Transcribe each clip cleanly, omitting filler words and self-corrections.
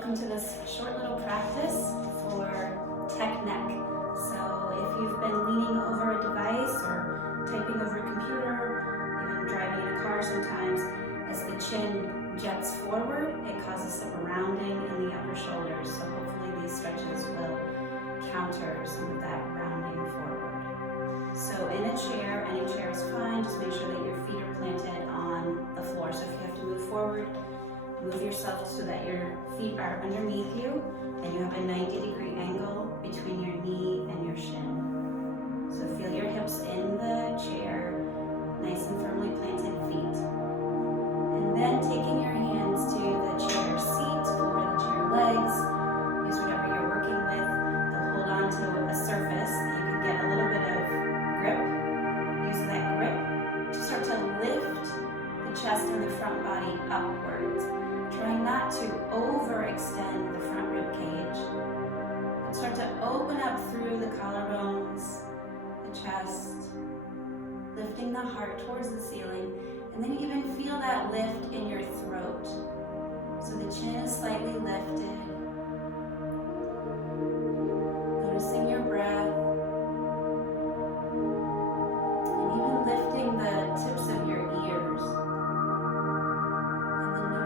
welcome to this short little practice for tech neck. So if you've been leaning over a device or typing over a computer, even driving in a car sometimes, as the chin jets forward, it causes some rounding in the upper shoulders. So hopefully these stretches will counter some of that rounding forward. So in a chair, any chair is fine, just make sure that your feet are planted on the floor. So if you have to move forward, move yourself so that your feet are underneath you and you have a 90-degree angle between your knee and your shin. So feel your hips in the chair, nice and firmly planted feet. And then taking your hands to the chair seat or the chair legs, use whatever you're working with to hold on to a surface that you can get a little bit of grip. Use that grip to start to lift the chest and the front body upwards. Try not to overextend the front rib cage, but start to open up through the collarbones, the chest, lifting the heart towards the ceiling, and then even feel that lift in your throat. So the chin is slightly lifted. Noticing your breath, and even lifting the tips of your ears.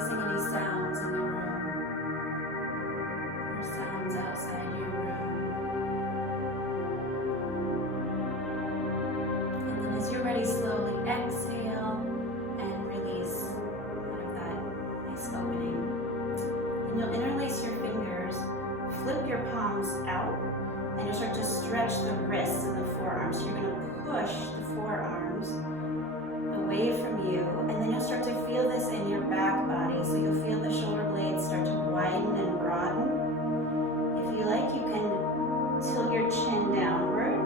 Any sounds in the room or sounds outside your room. And then as you're ready, slowly exhale and release out of that nice opening. And you'll interlace your fingers, flip your palms out, and you'll start to stretch the wrists and the forearms. So you're going to push the forearms away from you, and then you'll start to feel this in your back body. So you'll feel the shoulder blades start to widen and broaden. If you like, you can tilt your chin downward,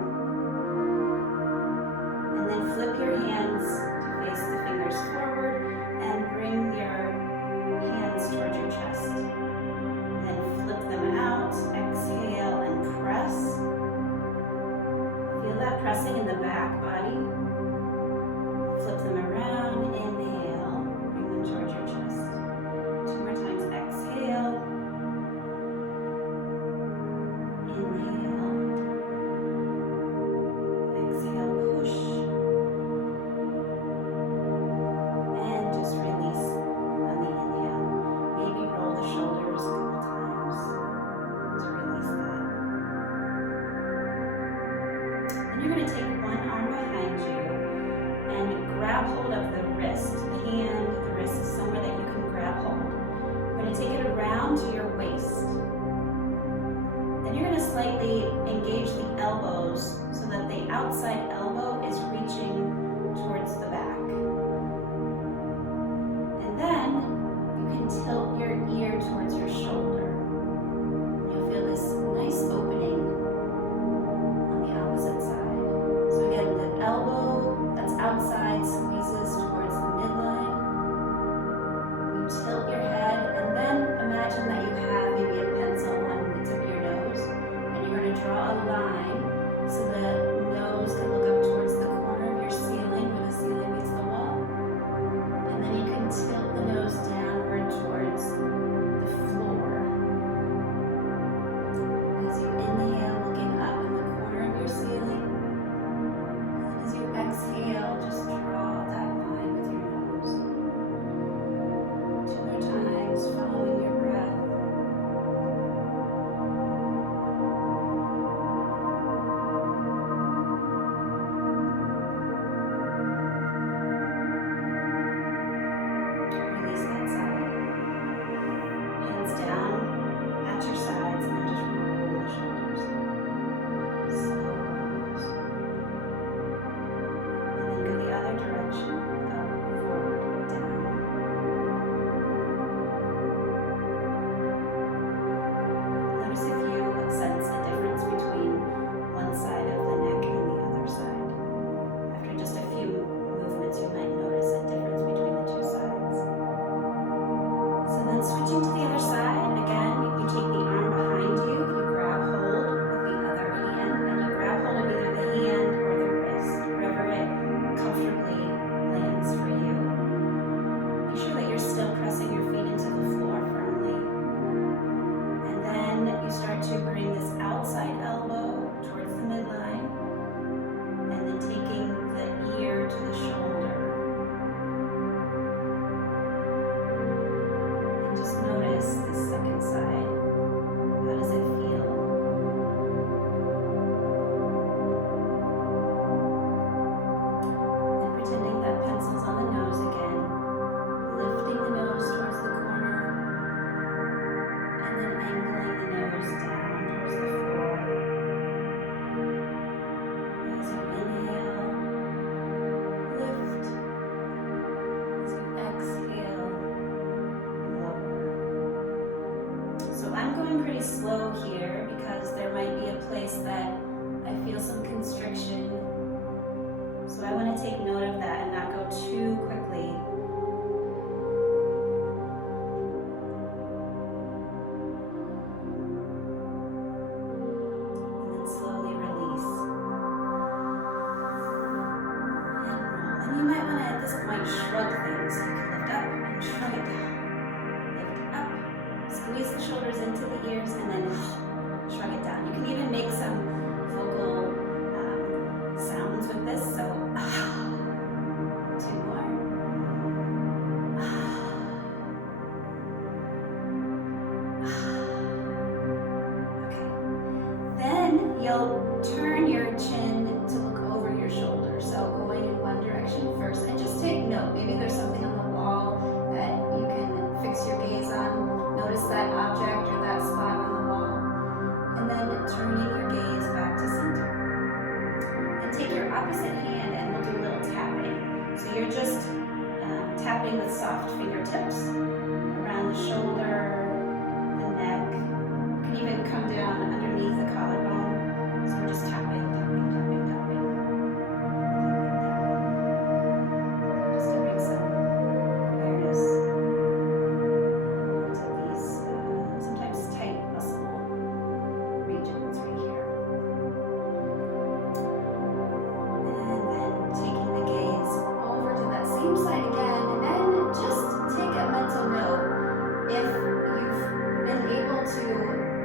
and then flip your hands to face the fingers forward, and bring your hands towards your chest. Then flip them out, exhale, and press. Feel that pressing in the back body. Flip them around, inhale, bring them towards your chest. 2 more times. slow here because there might be a place that I feel some constriction. So I want to take note of that and not go too quickly. And then slowly release. And roll. And you might want to, at this point, shrug things. You can lift up and shrug it down. Lift up, squeeze the shoulders into the ears, and then shrug it down. You can even make some vocal sounds with this. So, two more. Okay. Then you'll turn your chin to look over your shoulder. So going in one direction first, and just take note. Maybe there's something on the wall that you can fix your gaze on. Notice that object or that spot on the wall. And then turning your gaze back to center. And take your opposite hand and we'll do a little tapping. So you're just tapping with soft fingertips around the shoulder, the neck. You can even come down underneath the collarbone. So we're just tapping, tapping, tapping, tapping. Just to bring some awareness into these sometimes tight muscle regions right here. And then taking the gaze over to that same side again, and just take a mental note if you've been able to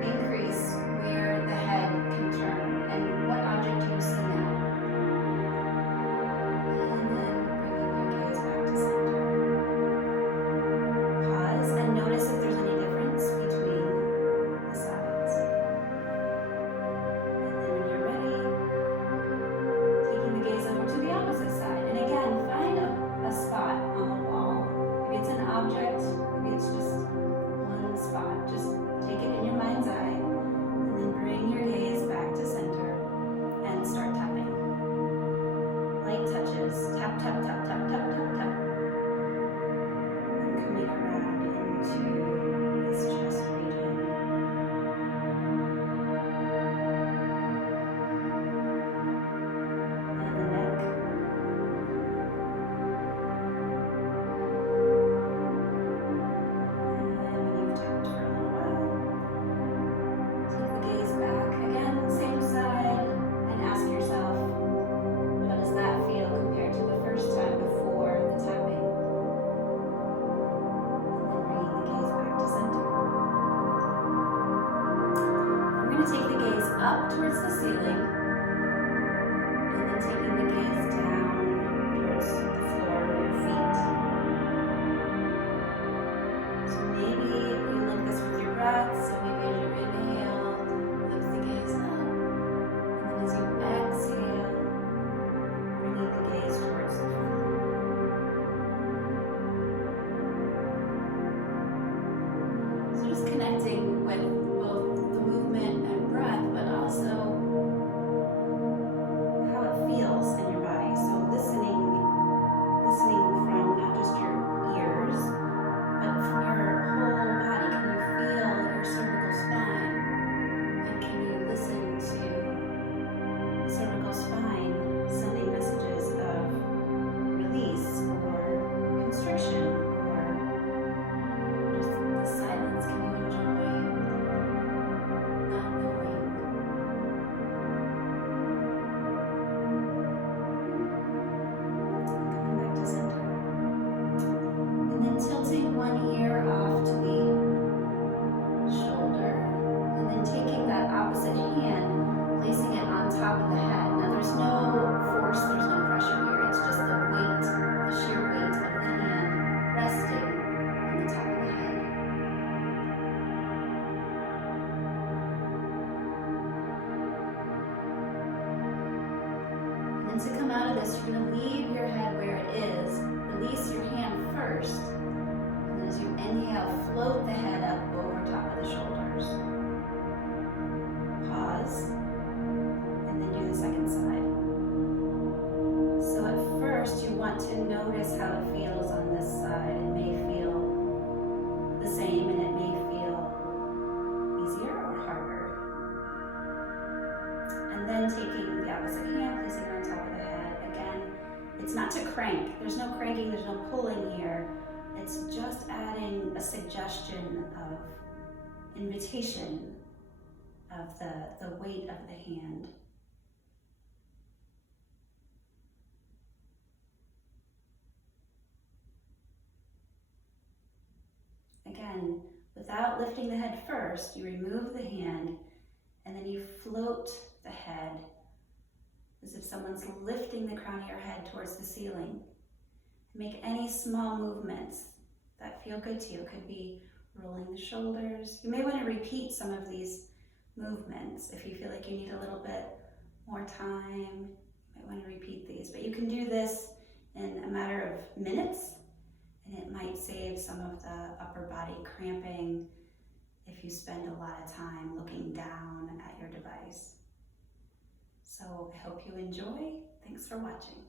increase where the head can turn and what object do you see now. And then bringing your gaze back to center. Pause and notice if there's any difference between the sides. And then when you're ready, taking the gaze over to the opposite side. And again, find a spot on the wall. Maybe it's an object, maybe it's just one spot. Just take it in your mind's eye and then bring your gaze back to center and start tapping. Light touches. Tap, tap, tap, tap, tap, tap, tap. And coming around into this chest region. And the neck. And when you've tapped for a little while, take the gaze back. Again, same side, and ask yourself, how does that feel compared to the first time before the tapping? And then bringing the gaze back to center. We're going to take the gaze up towards the ceiling, and then taking the gaze down towards the floor of your feet. So maybe you link this with your breath. So maybe as you inhale, lift the gaze up. And then as you exhale, bringing the gaze towards the floor. So just connecting with both the movement and breath, but also how it feels in your body. So listening from not just your ears, but from your whole body. Can you feel your cervical spine? And can you listen to the cervical spine sending messages of release or constriction or just the silence? Can you enjoy not knowing? Coming back to center. And then tilting one ear off to the shoulder. And then taking that opposite hand, placing it on top of the head. Now there's no force, there's no pressure here. It's just the weight, the sheer weight of the hand resting on the top of the head. And then to come out of this, you're going to leave your head where it is. Release your hand first. And then as you inhale, float the head up over top of the shoulders. Pause. And then do the second side. So at first, you want to notice how it feels on this side. It may feel the same and it may feel easier or dragging, there's no pulling here. It's just adding a suggestion of invitation of the weight of the hand. Again, without lifting the head first, you remove the hand and then you float the head as if someone's lifting the crown of your head towards the ceiling. Make any small movements that feel good to you. It could be rolling the shoulders. You may want to repeat some of these movements if you feel like you need a little bit more time. You might want to repeat these, but you can do this in a matter of minutes, and it might save some of the upper body cramping if you spend a lot of time looking down at your device. So I hope you enjoy. Thanks for watching.